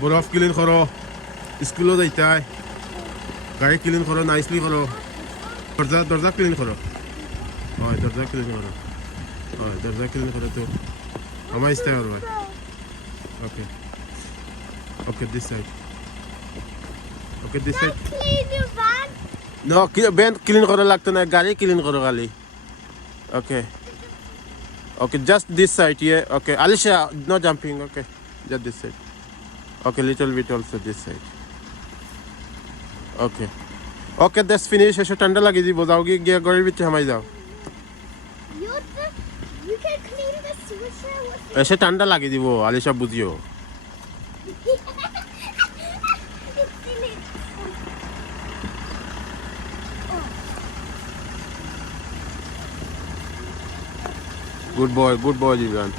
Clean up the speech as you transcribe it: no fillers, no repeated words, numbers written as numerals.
বরফ ক্লিন করো স্কুলও যাইতাই গাড়ি ক্লিন করো নাইসলি করো দরজা দরজা ক্লিন করো হয় দরজা ক্লিন করো হয় দরজা ক্লিন করো তো আমার ইস্তে করবে okay okay this side okay this side Clean your van. No band clean করা লাগতো না গাড়ি ক্লিন করো খালি okay okay just this side ইয়ে okay Alisha no jumping okay just this side okay little bit also this side okay okay that's finish এসে ঠান্ডা লাগিয়ে দিব যাও গিয়ে ঘরের ভিতরে হামাই যাও You can clean the swisher with এসে ঠান্ডা লাগিয়ে দিব আলিশা বুঝিও It's in it. Good boy জিবান